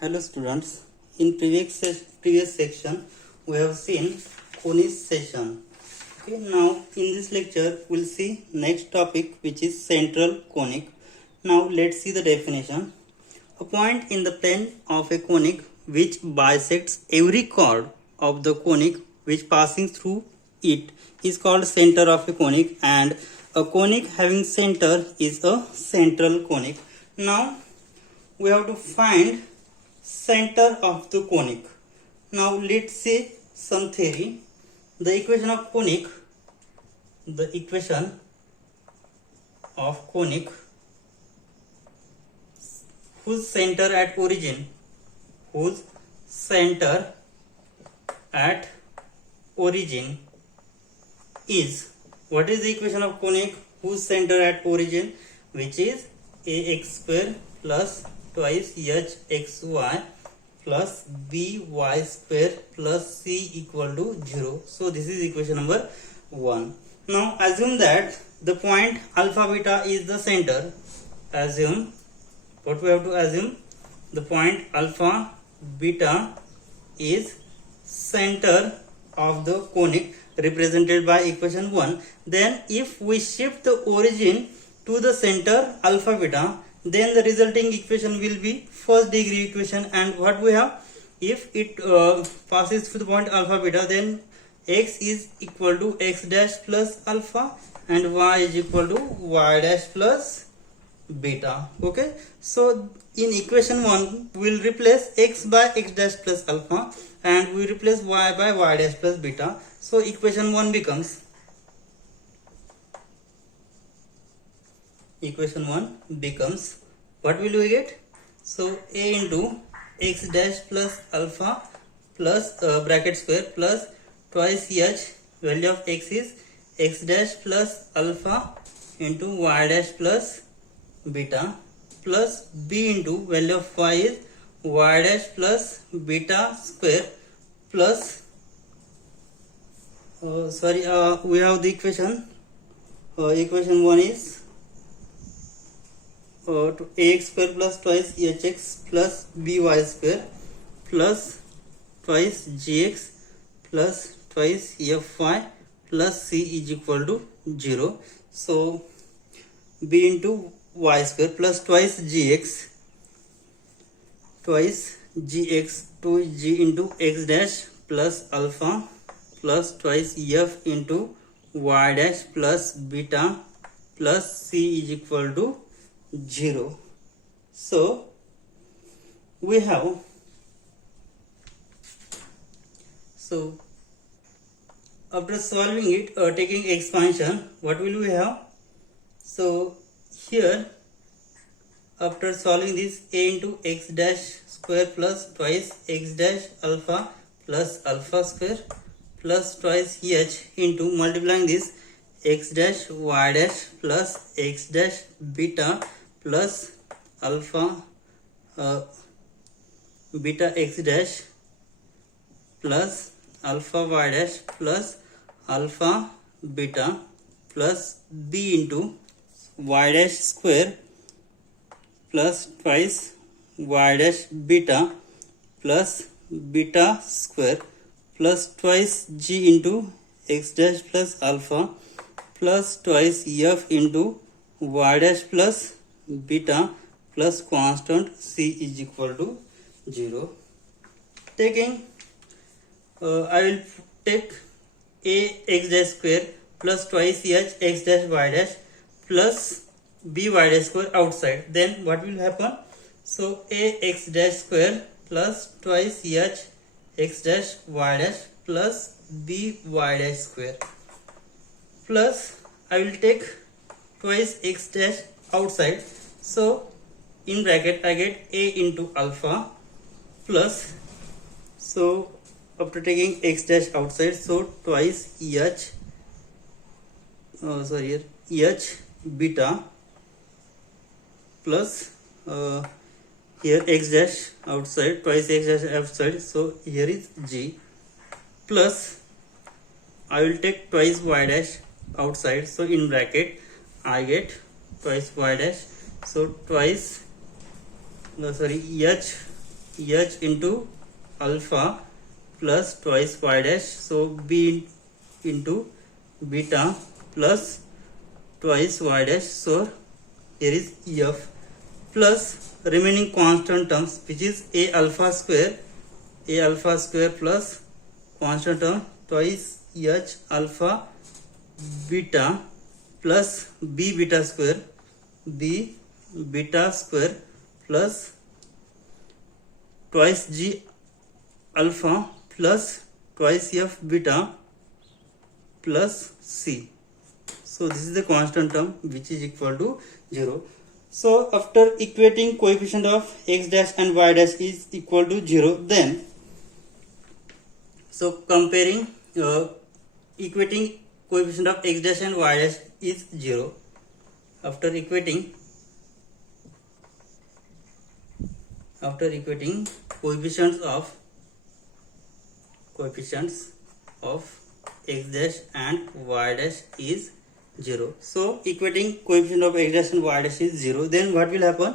Hello students, in previous section we have seen conization. Okay, now in this lecture we'll see next topic which is central conic. Now let's see the definition. A point in the plane of a conic which bisects every chord of the conic which passing through it is called center of a conic, and a conic having center is a central conic. Now we have to find center of the conic. Now let's see some theory. The equation of conic whose center at origin is, what is the equation of conic whose center at origin, which is ax square plus twice hxy plus by square plus c equal to 0. So this is equation number 1. Now assume that the point alpha beta is the center. Assume, what we have to assume, the point alpha beta is center of the conic represented by equation 1. Then if we shift the origin to the center alpha beta, then the resulting equation will be first degree equation. And what we have, if it passes through the point alpha beta, then x is equal to x dash plus alpha and y is equal to y dash plus beta. Okay, so in equation 1 we will replace x by x dash plus alpha and we replace y by y dash plus beta. So equation 1 becomes what will we get? So a into x dash plus alpha plus bracket square plus twice h, value of x is x dash plus alpha into y dash plus beta, plus b into value of y is y dash plus beta square plus we have the equation 1 is to ax square plus twice hx plus by square plus twice gx plus twice fy plus c is equal to 0. So b into y square plus twice gx 2g into x dash plus alpha plus twice f into y dash plus beta plus c is equal to 0. So we have, so after solving it or taking expansion, what will we have? So here after solving this, a into x dash square plus twice x dash alpha plus alpha square plus twice h into multiplying this x dash y dash plus x dash beta plus alpha beta x dash plus alpha y dash plus alpha beta plus b into y dash square plus twice y dash beta plus beta square plus twice g into x dash plus alpha plus twice f into y dash plus beta plus constant c is equal to 0. Taking I will take a x dash square plus twice h x dash y dash plus b y dash square outside, then what will happen? So a x dash square plus twice h x dash y dash plus b y dash square plus I will take twice x dash outside. So in bracket I get a into alpha plus, so after taking x dash outside, so twice h beta plus here x dash outside, twice x dash outside, so here is g plus I will take twice y dash outside, so in bracket I get twice y dash, so twice h h into alpha plus twice y dash, so b into beta plus twice y dash, so here is f plus remaining constant terms which is a alpha square plus constant term twice h alpha beta plus b beta square plus twice g alpha plus twice f beta plus c. So this is the constant term which is equal to 0. So after equating coefficient of x dash and y dash is equal to 0, then so comparing equating coefficient of x dash and y dash is 0. After equating coefficients of x dash and y dash is 0. So equating coefficient of x dash and y dash is 0, then what will happen?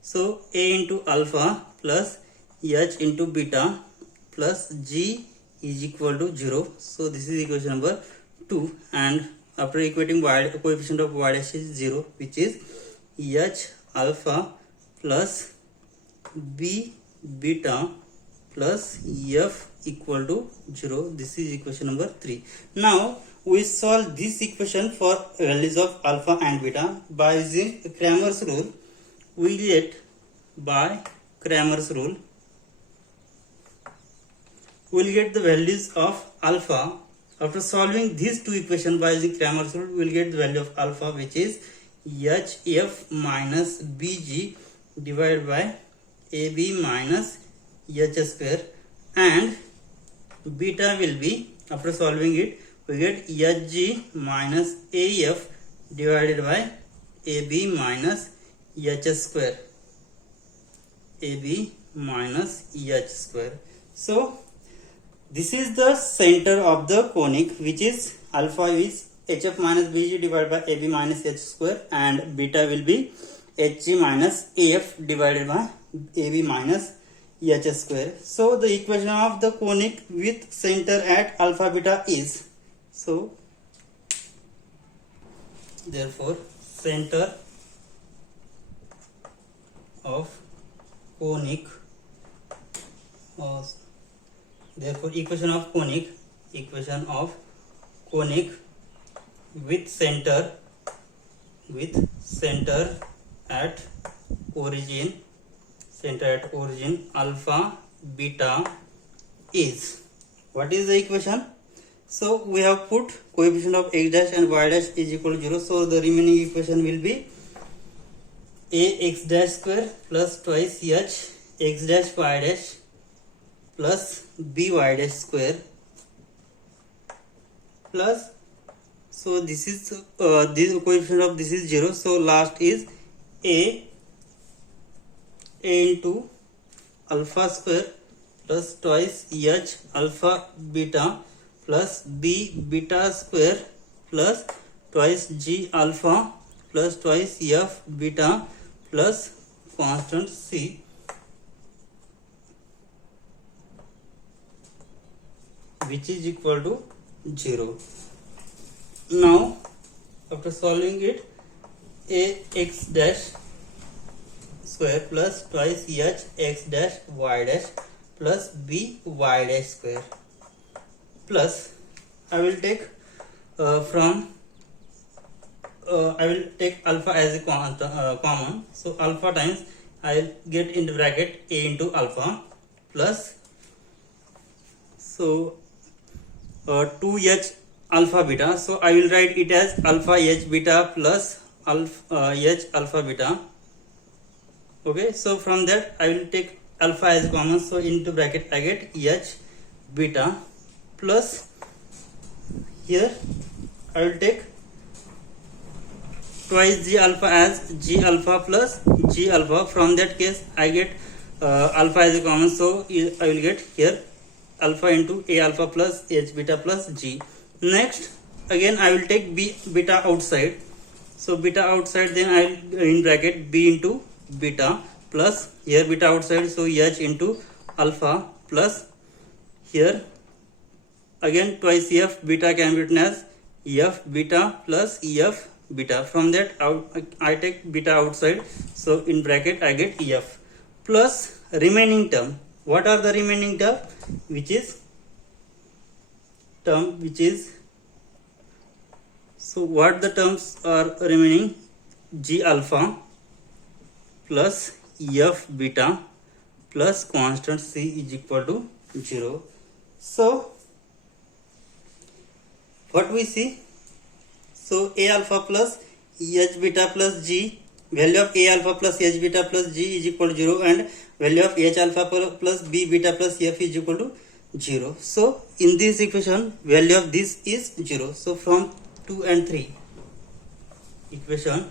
So a into alpha plus h into beta plus g is equal to 0. So this is equation number 2, and after equating coefficient of y dash is 0, which is h alpha plus b beta plus f equal to 0. This is equation number 3. Now we solve this equation for values of alpha and beta by using Cramer's rule. We get by Cramer's rule we will get the values of alpha. After solving these two equations by using Cramer's rule, we will get the value of alpha, which is hf minus bg divided by ab minus h square, and beta will be, after solving it, we get hg minus af divided by ab minus h square, ab minus h square. So this is the center of the conic, which is alpha is hf minus bg divided by ab minus h square, and beta will be hg minus af divided by ab minus h square. So the equation of the conic with center at alpha beta is, so therefore center of conic, therefore equation of conic with center at origin alpha beta is, what is the equation? So we have put coefficient of x dash and y dash is equal to 0. So the remaining equation will be ax dash square plus twice h x dash y dash plus by dash square plus, so this is this coefficient of this is 0. So last is a into alpha square plus twice h alpha beta plus b beta square plus twice g alpha plus twice f beta plus constant c, which is equal to 0. Now after solving it, ax dash square plus twice h x dash y dash plus b y dash square plus, I will take I will take alpha as a common. So alpha times I will get in the bracket a into alpha plus, so 2h alpha beta. So I will write it as alpha h beta plus alpha h alpha beta. Okay, so from that I will take alpha as common. So into bracket I get h beta plus, here I will take twice g alpha as g alpha plus g alpha. From that case I get alpha as a common, so I will get here alpha into a alpha plus h beta plus g. Next again I will take b beta outside, so beta outside, then I will in bracket b into beta plus here beta outside, so h into alpha plus here again twice f beta can be written as f beta plus f beta. From that I take beta outside, so in bracket I get f plus remaining term. What are the remaining term? Which is so what the terms are remaining? G alpha plus f beta plus constant c is equal to 0. So what we see? So a alpha plus h beta plus g, value of a alpha plus h beta plus g is equal to 0, and value of h alpha plus b beta plus f is equal to 0. So in this equation value of this is 0. So from 2 and 3, equation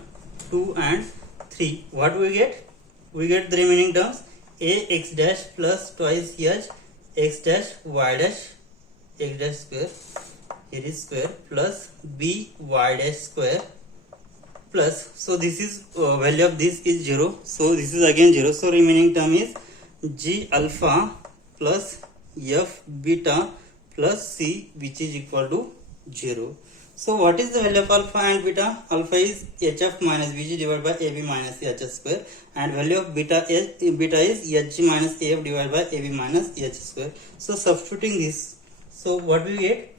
2 and 3, what we get? We get the remaining terms a x dash plus twice h x dash y dash x dash square, here is square, plus b y dash square plus, so this is value of this is 0, so this is again 0. So remaining term is g alpha plus f beta plus c, which is equal to 0. So what is the value of alpha and beta? Alpha is hf minus bg divided by ab minus h square, and value of beta is hg minus af divided by ab minus h square. So substituting this, so what we get?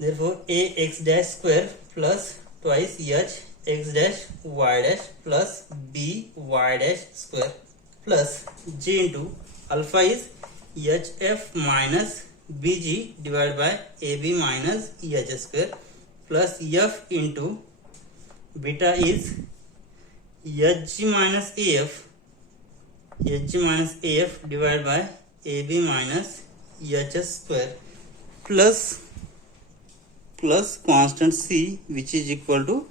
Therefore a x dash square plus twice h x dash y dash plus b y dash square plus g into alpha is hf minus bg divided by ab minus eh square plus f into beta is hg minus af divided by ab minus eh square plus constant c, which is equal to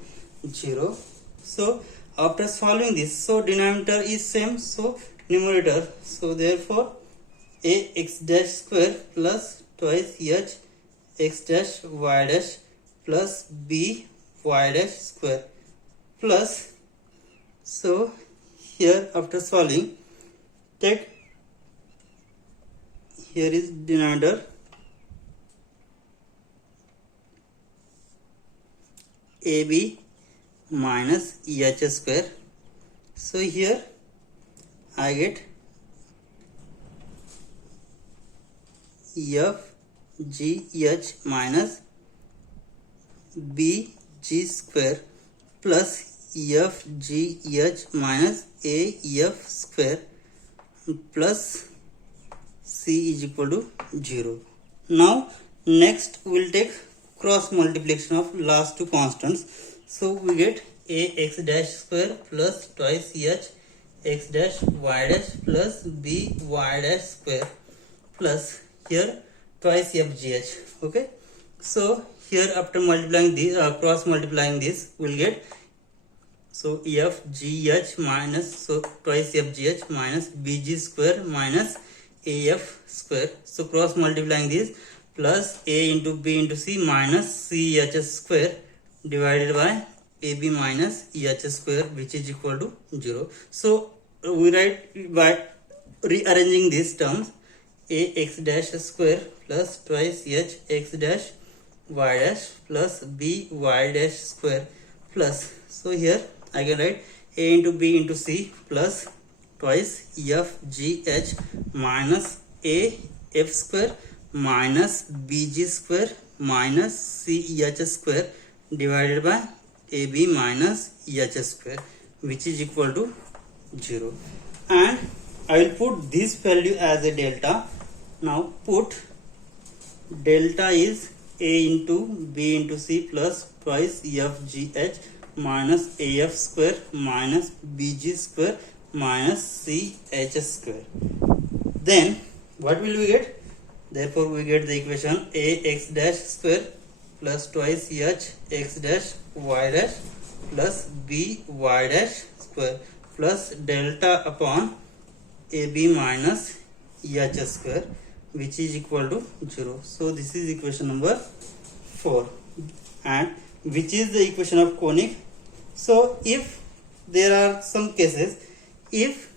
0. So after solving this, so denominator is same, so numerator, so therefore a x dash square plus twice h x dash y dash plus b y dash square plus, so here after solving take, here is denominator ab minus eh square, so here I get f g h minus b g square plus f g h minus a f square plus c is equal to 0. Now next we will take cross multiplication of last two constants. So we get a x dash square plus twice h x dash y dash plus b y dash square plus here twice fgh. Okay, so here after multiplying this cross multiplying this we'll get, so fgh minus, so twice fgh minus bg square minus af square, so cross multiplying this plus a into b into c minus ch square divided by ab minus eh square, which is equal to 0. So we write by rearranging these terms a x dash square plus twice h x dash y dash plus b y dash square plus, so here I can write a into b into c plus twice f g h minus a f square minus bg square minus c h square divided by ab minus h square, which is equal to 0, and I will put this value as a delta. Now put delta is a into b into c plus twice f g h minus af square minus bg square minus c h square. Then what will we get? Therefore we get the equation a x dash square plus twice h x dash y dash plus b y dash square plus delta upon ab minus h square, which is equal to 0. So this is equation number 4, and which is the equation of conic. So if there are some cases, if,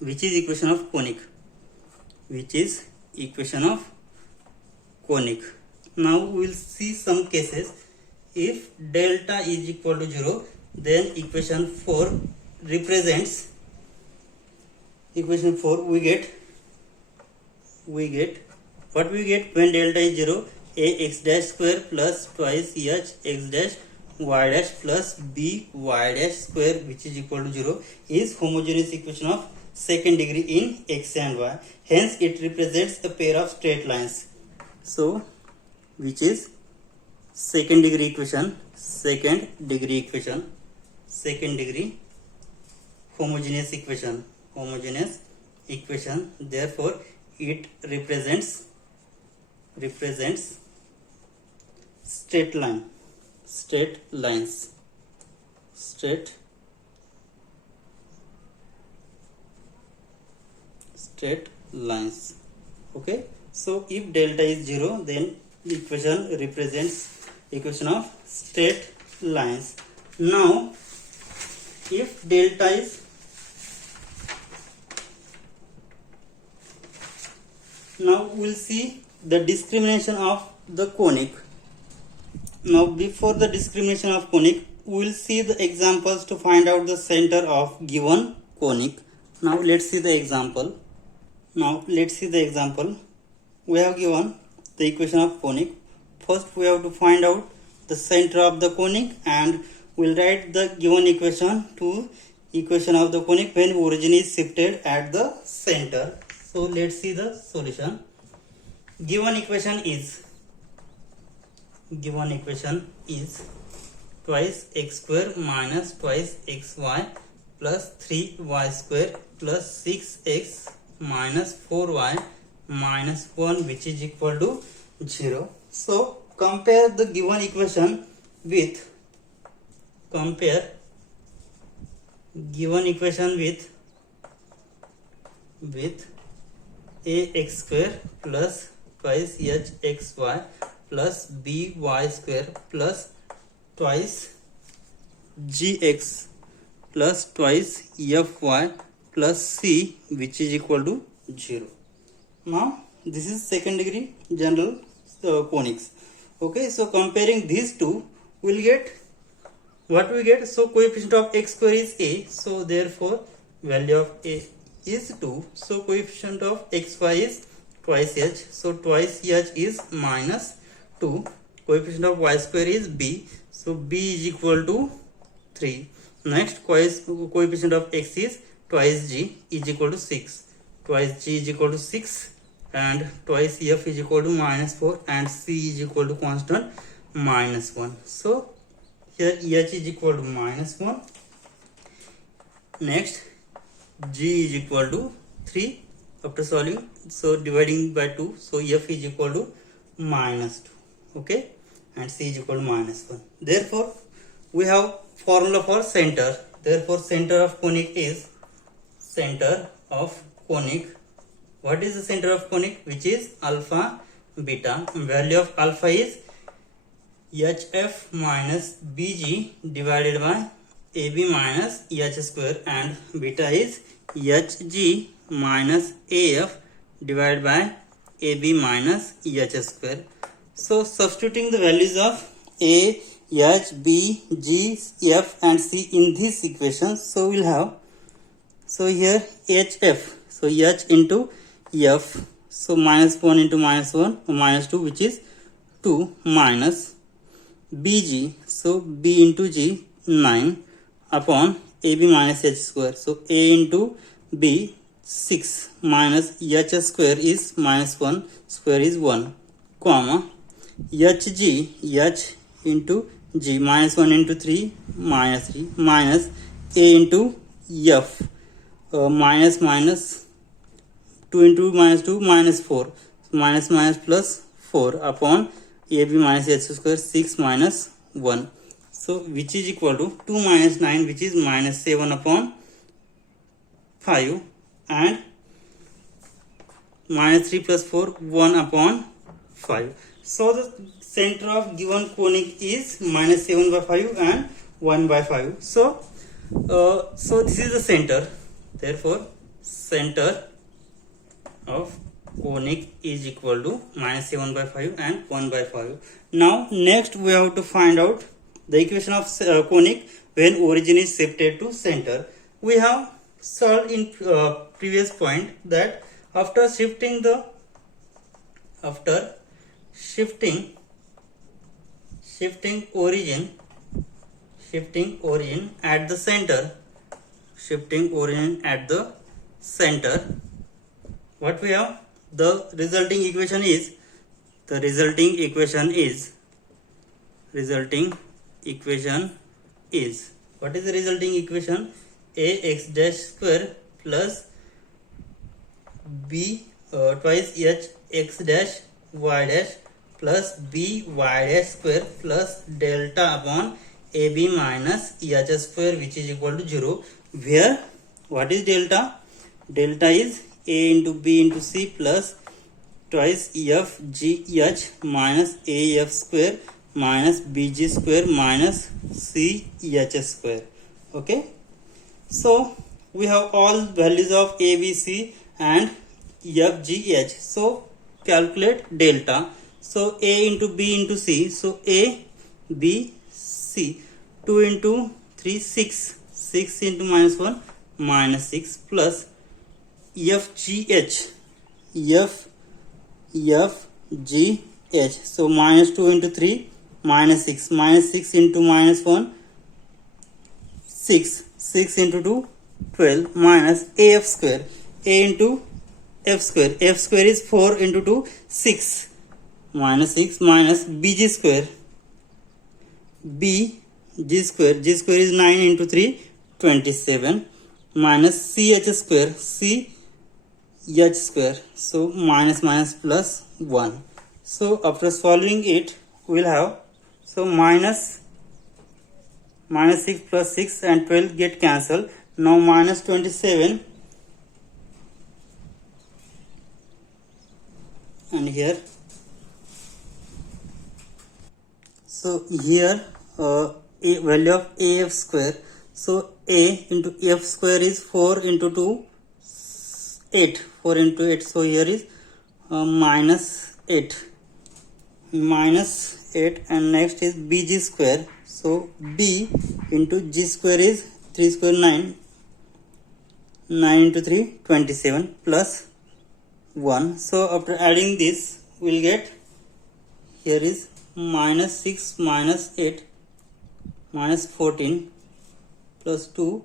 which is equation of conic, which is equation of conic. Now we will see some cases. If delta is equal to 0, then equation 4 represents, equation 4 we get what we get when delta is 0, ax dash square plus twice h x dash y dash plus b y dash square, which is equal to 0, is homogeneous equation of second degree in x and y. Hence it represents a pair of straight lines. So which is second degree homogeneous equation. Therefore it represents straight lines. Okay, so if delta is 0, then the equation represents equation of straight lines. Now if delta is, now we will see the discrimination of the conic. Now before the discrimination of conic, we will see the examples to find out the center of given conic. Now let's see the example. We have given the equation of conic. First we have to find out the center of the conic, and we'll write the given equation to equation of the conic when origin is shifted at the center. So let's see the solution. Given equation is twice x square minus twice xy plus 3y square plus 6x minus 4y minus 1, which is equal to 0. So compare the given equation with ax square plus twice hxy plus by square plus twice gx plus twice fy plus c, which is equal to 0. Now this is second degree general conics. Okay, so comparing these two, we'll get what we get. So coefficient of x square is a, so therefore value of a is 2. So coefficient of xy is twice h, so twice h is minus 2. Coefficient of y square is b, so b is equal to 3. Next coefficient of x is twice g is equal to 6. Twice g is equal to 6, and twice f is equal to minus 4, and c is equal to constant minus 1. So here h is equal to minus 1. Next g is equal to 3 after solving, so dividing by 2, so f is equal to minus 2. Okay, and c is equal to minus 1. Therefore we have formula for center. Therefore center of conic is what is the center of conic? Which is alpha beta. Value of alpha is hf minus bg divided by ab minus h square, and beta is hg minus af divided by ab minus h square. So substituting the values of a, h, b, g, f and c in this equation, so we'll have, so here hf, so h into f, so minus 1 into minus 1 minus 2, which is 2, minus bg, so b into g 9 upon ab minus h square, so a into b 6 minus h square is minus 1, square is 1, comma hg, h into g, minus 1 into 3 minus 3, minus a into f, minus 2 into minus 2 minus 4, minus plus 4 upon ab minus h square 6 minus 1, so which is equal to 2 minus 9, which is minus 7 upon 5, and minus 3 plus 4 1 upon 5. So the center of given conic is minus 7 by 5 and 1 by 5. So So this is the center, therefore center of conic is equal to minus 7 by 5 and 1 by 5. Now next we have to find out the equation of conic when origin is shifted to center. We have solved in previous point that after shifting origin at the center, what we have, the resulting equation is what is the resulting equation? Ax dash square plus b twice h x dash y dash plus b y dash square plus delta upon ab minus h square, which is equal to 0, where what is delta? Delta is a into b into c plus twice f g h minus a f square minus bg square minus c h square. Okay, so we have all values of a, b, c and f, g, h. So calculate delta. So a into b into c. So a, b, c. 2 into 3, 6. 6 into minus 1, minus 6 plus f, g, h. F, g, h. So minus 2 into 3, minus 6. Minus 6 into minus 1, 6. 6 into 2, 12 minus af square. A into f square. F square is 4 into 2, 6. Minus 6 minus bg square. B g square. G square is 9 into 3, 27 minus ch square. C h square. So minus plus 1. So after solving it, we will have, so minus 6 plus 6 and 12 get cancelled. Now minus 27 and here. So here a value of af square. So a into f square is 4 into 2, 8. 4 into 8. So here is minus 8. Minus 8 and next is bg square. So b into g square is 3 square 9. 9 into 3, 27 plus 1. So after adding this, we will get, here is minus 6 minus 8 minus 14 plus 2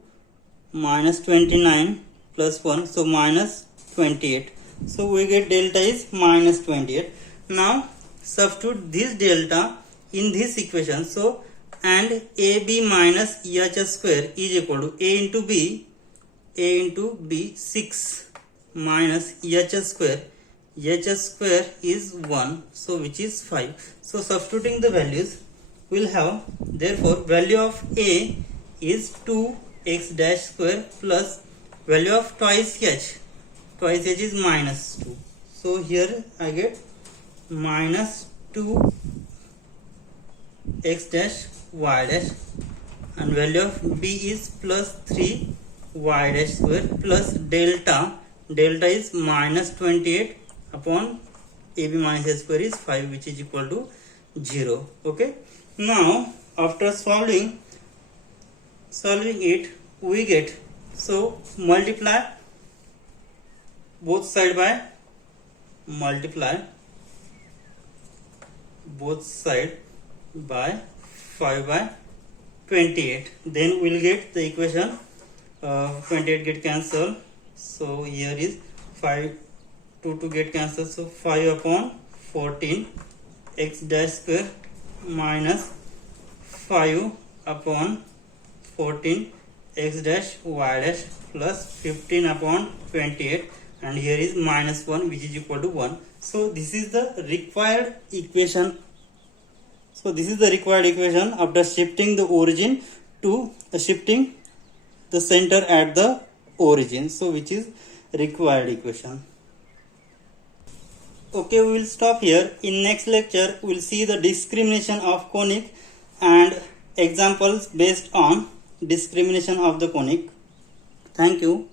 minus 29 plus 1. So minus 28. So we get delta is minus 28. Now substitute this delta in this equation. So and ab minus eh square is equal to a into b 6 minus eh square. H square is 1, so which is 5. So substituting the values, we will have, therefore value of a is 2x dash square plus value of twice h is minus 2. So here I get minus 2 x dash y dash and value of b is plus 3 y dash square plus delta is minus 28 upon ab minus a square is 5, which is equal to 0. Okay, now after solving it, we get, so multiply both side by 5 by 28. Then we'll get the equation 28 get cancelled. So here is 5, 2 get cancelled. So 5 upon 14 x dash square minus 5 upon 14 x dash y dash plus 15 upon 28, and here is minus 1, which is equal to 1. So this is the required equation. After shifting the origin to shifting the center at the origin, so which is required equation. Okay, we will stop here. In next lecture, we will see the discrimination of conic and examples based on discrimination of the conic. Thank you.